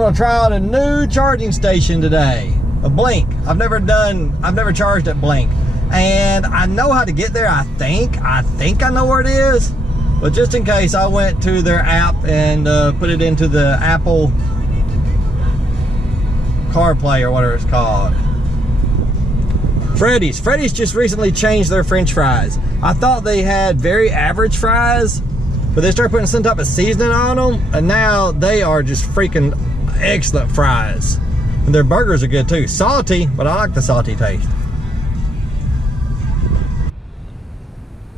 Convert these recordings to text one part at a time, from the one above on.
going to try out a new charging station today, a Blink. I've never charged at Blink, and I know how to get there. I think I know where it is, but just in case, I went to their app and put it into the Apple CarPlay or whatever it's called. Freddy's just recently changed their French fries. I thought they had very average fries, but they started putting some type of seasoning on them, and now they are just freaking excellent fries. And their burgers are good too. Salty, but I like the salty taste.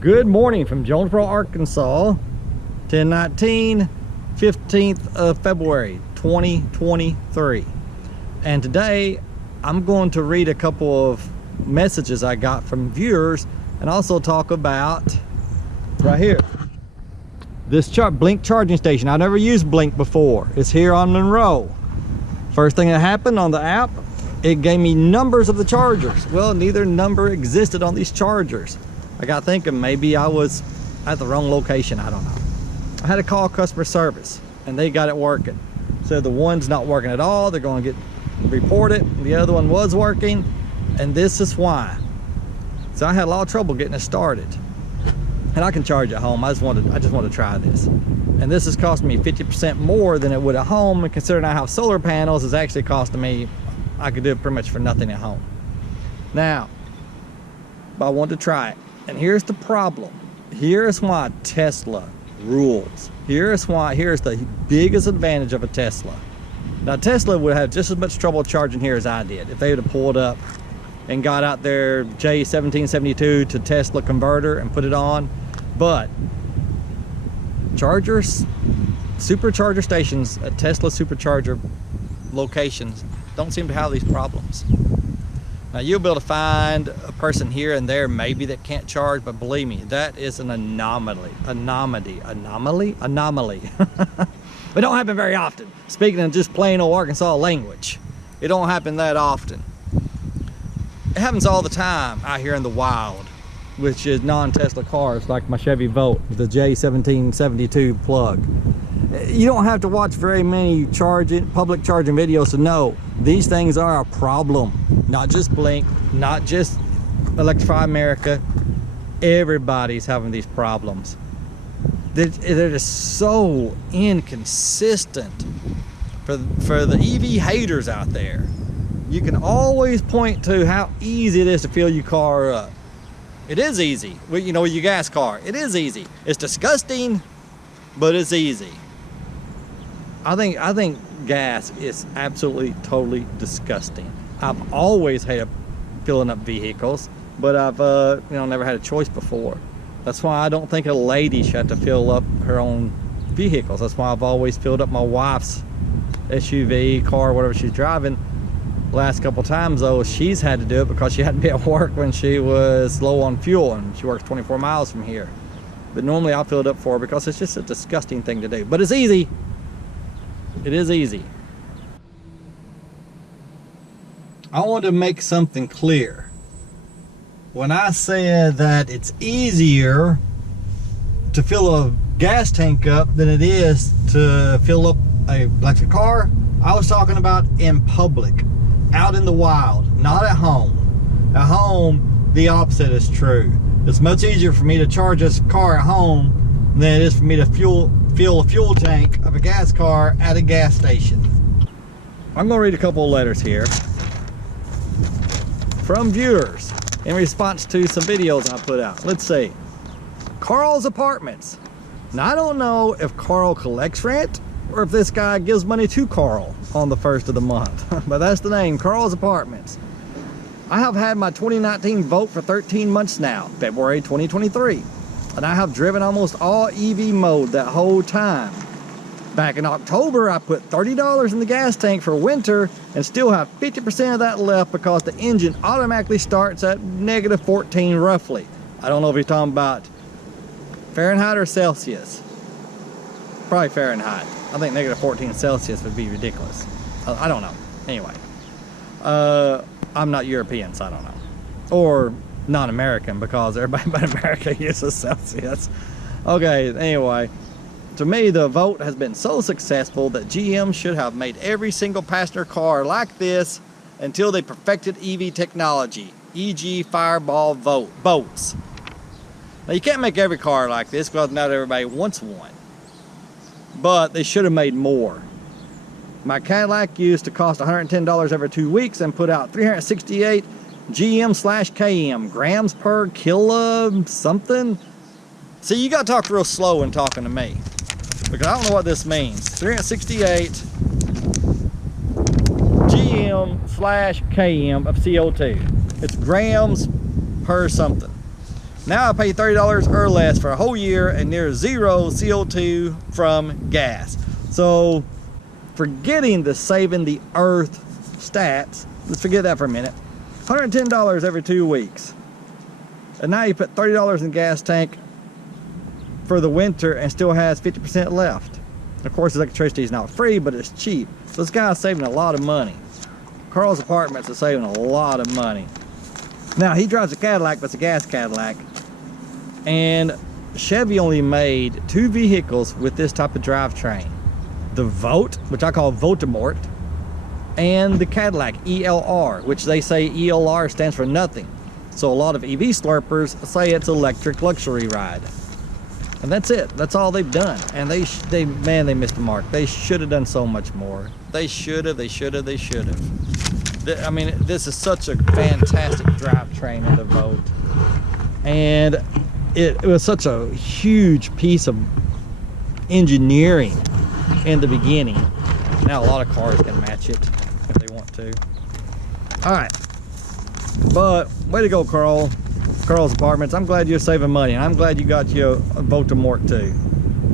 Good morning from Jonesboro, Arkansas. 10/19, 15th of February, 2023. And today, I'm going to read a couple of messages I got from viewers and also talk about right here this Blink charging station. I've never used Blink before. It's here on Monroe. First thing that happened on the app, it gave me numbers of the chargers. Well, neither number existed on these chargers. I got thinking maybe I was at the wrong location. I don't know. I had to call customer service and they got it working. So the one's not working at all. They're going to get reported. The other one was working, and this is why. So I had a lot of trouble getting it started, and I can charge at home. I just want to try this, and this is costing me 50% more than it would at home. And considering I have solar panels, it's actually costing me, I could do it pretty much for nothing at home now, but I wanted to try it. And here's the problem. Here's why Tesla rules. Here's the biggest advantage of a Tesla. Now, Tesla would have just as much trouble charging here as I did if they would have pulled up and got out their J1772 to Tesla converter and put it on. But chargers, supercharger stations at Tesla supercharger locations don't seem to have these problems. Now, you'll be able to find a person here and there maybe that can't charge, but believe me, that is an anomaly. It don't happen very often. Speaking in just plain old Arkansas language, it don't happen that often. It happens all the time out here in the wild, which is non-Tesla cars like my Chevy Volt with the J1772 plug. You don't have to watch very many public charging videos to know these things are a problem. Not just Blink, not just Electrify America. Everybody's having these problems. They're just so inconsistent. For the EV haters out there, you can always point to how easy it is to fill your car up. It is easy. You know, your gas car, it is easy. It's disgusting, but it's easy. I think gas is absolutely, totally disgusting. I've always hated filling up vehicles, but I've never had a choice before. That's why I don't think a lady should have to fill up her own vehicles. That's why I've always filled up my wife's SUV, car, whatever she's driving. Last couple times though, she's had to do it because she had to be at work when she was low on fuel, and she works 24 miles from here. But normally I'll fill it up for her because it's just a disgusting thing to do. But it's easy. It is easy. I want to make something clear. When I said that it's easier to fill a gas tank up than it is to fill up an electric car, I was talking about in public, out in the wild, not at home. At home, the opposite is true. It's much easier for me to charge this car at home than it is for me to fill a fuel tank of a gas car at a gas station. I'm going to read a couple of letters here from viewers in response to some videos I put out. Let's see. Carl's Apartments. Now, I don't know if Carl collects rent or if this guy gives money to Carl on the 1st of the month, but that's the name, Carl's Apartments. I have had my 2019 Volt for 13 months now, February 2023, and I have driven almost all EV mode that whole time. Back in October, I put $30 in the gas tank for winter and still have 50% of that left because the engine automatically starts at -14 roughly. I don't know if he's talking about Fahrenheit or Celsius. Probably Fahrenheit. I think -14 Celsius would be ridiculous. I don't know. Anyway, I'm not European, so I don't know. Or non-American, because everybody but America uses Celsius. Okay, anyway. To me, the Volt has been so successful that GM should have made every single passenger car like this until they perfected EV technology, e.g. Fireball boats. Now you can't make every car like this because not everybody wants one, but they should have made more. My Cadillac used to cost $110 every 2 weeks and put out 368 GM/km, grams per kilo something. See, you got to talk real slow when talking to me, because I don't know what this means. 368 GM/km of CO2. It's grams per something. Now I pay $30 or less for a whole year and near zero CO2 from gas. So forgetting the saving the earth stats, let's forget that for a minute. $110 every 2 weeks. And now you put $30 in the gas tank for the winter and still has 50% left. Of course, electricity is not free, but it's cheap. So this guy's saving a lot of money. Carl's Apartments is saving a lot of money. Now, he drives a Cadillac, but it's a gas Cadillac. And Chevy only made 2 vehicles with this type of drivetrain. The Volt, which I call Voldemort, and the Cadillac ELR, which they say ELR stands for nothing. So a lot of EV slurpers say it's electric luxury ride. And that's it. That's all they've done. And man, they missed the mark. They should have done so much more. They should have. I mean, this is such a fantastic drivetrain in the Volt. And it was such a huge piece of engineering in the beginning. Now a lot of cars can match it if they want to. All right, but way to go, Carl. Carl's Apartments. I'm glad you're saving money, and I'm glad you got your Voldemort too.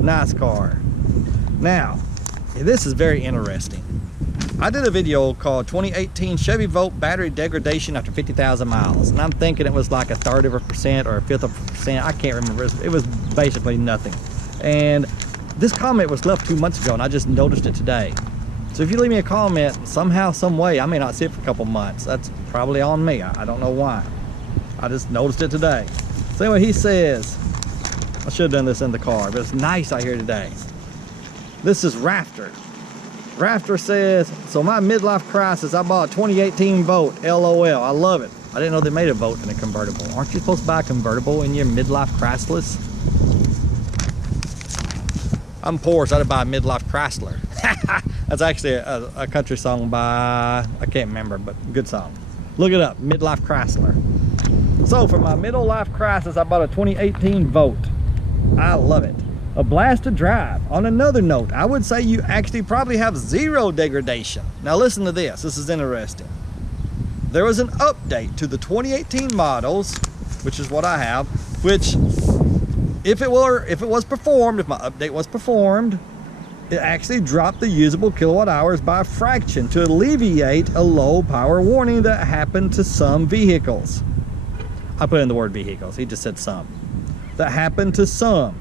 Nice car. Now, this is very interesting. I did a video called 2018 Chevy Volt Battery Degradation After 50,000 Miles. And I'm thinking it was like 1/3% or 1/5%. I can't remember. It was basically nothing. And this comment was left 2 months ago, and I just noticed it today. So if you leave me a comment, somehow, some way, I may not see it for a couple months. That's probably on me. I don't know why. I just noticed it today. So anyway, he says, I should have done this in the car, but it's nice out here today. This is Rafter. Rafter says, so my midlife crisis, I bought a 2018 Volt, LOL. I love it. I didn't know they made a Volt in a convertible. Aren't you supposed to buy a convertible in your midlife crisis? I'm poor, so I had to buy a midlife Chrysler. That's actually a country song by, I can't remember, but good song. Look it up, midlife Chrysler. So for my middle life crisis, I bought a 2018 Volt. I love it. A blast to drive. On another note, I would say you actually probably have zero degradation. Now listen to this. This is interesting. There was an update to the 2018 models, which is what I have, which if it was performed, if my update was performed, it actually dropped the usable kilowatt hours by a fraction to alleviate a low power warning that happened to some vehicles. I put in the word vehicles. He just said some. That happened to some.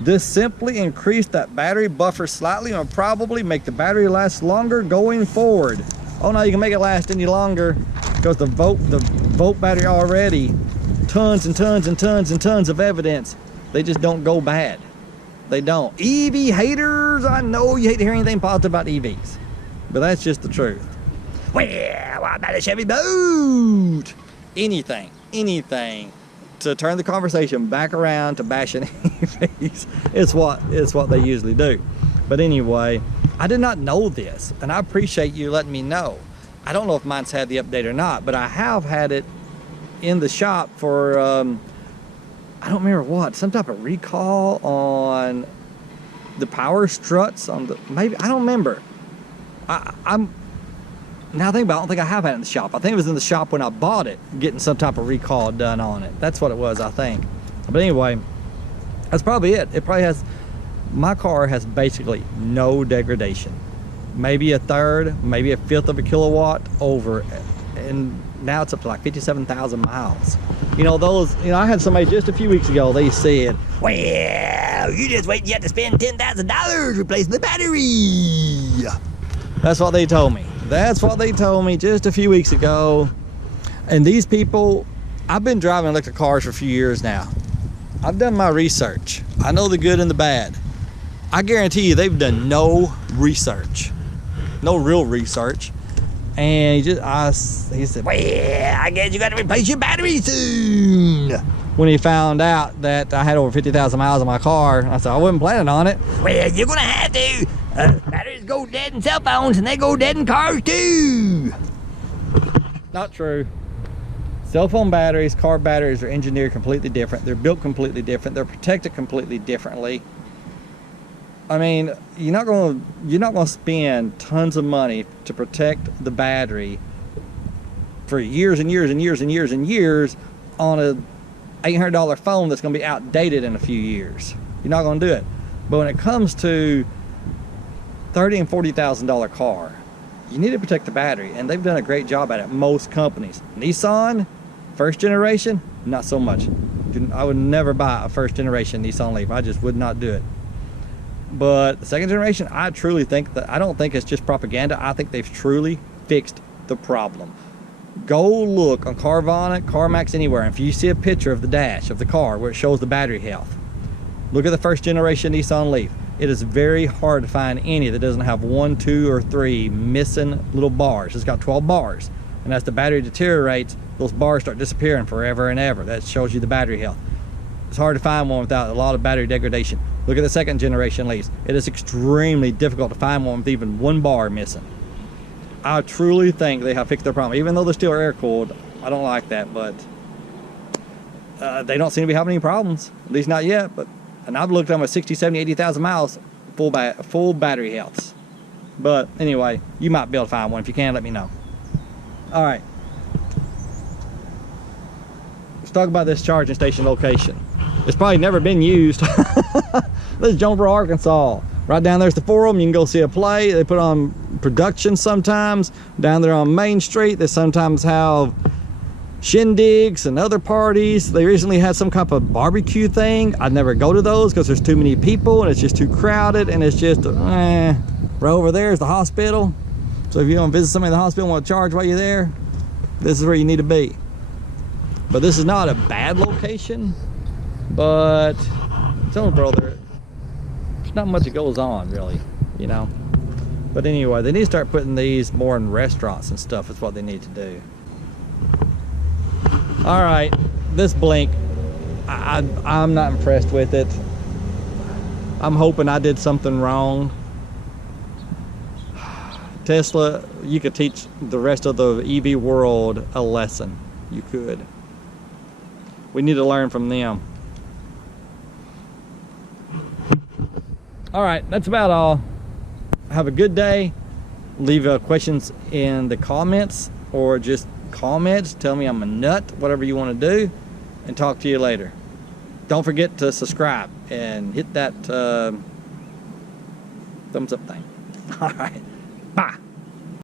This simply increased that battery buffer slightly and will probably make the battery last longer going forward. Oh no, you can make it last any longer because the Volt battery already, tons and tons and tons and tons of evidence, they just don't go bad. They don't. EV haters, I know you hate to hear anything positive about EVs, but that's just the truth. Well, what about a Chevy boat? Anything to turn the conversation back around to bashing EVs is what they usually do. But anyway, I did not know this, and I appreciate you letting me know. I don't know if mine's had the update or not, but I have had it in the shop for I don't remember what, some type of recall on the power struts on the, maybe, I don't remember. Now I think about it, I don't think I have had it in the shop. I think it was in the shop when I bought it, getting some type of recall done on it. That's what it was, I think. But anyway, that's probably it. It probably has, my car has basically no degradation. Maybe 1/3, maybe 1/5 of a kilowatt over, and now it's up to like 57,000 miles. You know, those, you know, I had somebody just a few weeks ago, they said, well, you just wait, you have to spend $10,000 replacing the battery. That's what they told me. That's what they told me just a few weeks ago. And these people, I've been driving electric cars for a few years now. I've done my research. I know the good and the bad. I guarantee you they've done no research, no real research. And he said, well, I guess you got to replace your battery soon. When he found out that I had over 50,000 miles on my car, I said, I wasn't planning on it. Well, you're going to have to. Batteries go dead in cell phones and they go dead in cars too. Not true. Cell phone batteries, car batteries are engineered completely different. They're built completely different. They're protected completely differently. I mean, you're not going to spend tons of money to protect the battery for years and years and years and years and years on a $800 phone that's going to be outdated in a few years. You're not going to do it. But when it comes to $30,000 and $40,000 car, you need to protect the battery, and they've done a great job at it. Most companies. Nissan, first generation, not so much. I would never buy a first generation Nissan Leaf. I just would not do it. But the second generation, I truly think that, I don't think it's just propaganda. I think they've truly fixed the problem. Go look on Carvana, CarMax, anywhere, and if you see a picture of the dash of the car where it shows the battery health, look at the first generation Nissan Leaf. It is very hard to find any that doesn't have 1, 2, or 3 missing little bars. It's got 12 bars. And as the battery deteriorates, those bars start disappearing forever and ever. That shows you the battery health. It's hard to find one without a lot of battery degradation. Look at the second generation Leafs. It is extremely difficult to find one with even 1 bar missing. I truly think they have fixed their problem. Even though they're still air-cooled, I don't like that, but they don't seem to be having any problems. At least not yet. And I've looked at them with 60, 70, 80,000 miles, full battery healths. But anyway, you might be able to find one. If you can, let me know. All right. Let's talk about this charging station location. It's probably never been used. This is Jonesboro, Arkansas. Right down there's the forum. You can go see a play. They put on production sometimes. Down there on Main Street, they sometimes have shindigs and other parties. They recently had some kind of barbecue thing. I'd never go to those because there's too many people and it's just too crowded, and it's just right over there is the hospital. So if you want to visit somebody in the hospital and want to charge while you're there, this is where you need to be. But this is not a bad location, but Jonesboro, there's not much that goes on really, you know. But anyway, they need to start putting these more in restaurants and stuff. Is what they need to do. All right, this blink, I'm not impressed with it. I'm hoping I did something wrong. Tesla, you could teach the rest of the EV world a lesson. You could. We need to learn from them. All right, that's about all. Have a good day. Leave questions in the comments, or just comments. Tell me I'm a nut, whatever you want to do, and talk to you later. Don't forget to subscribe and hit that thumbs up thing. All right, bye.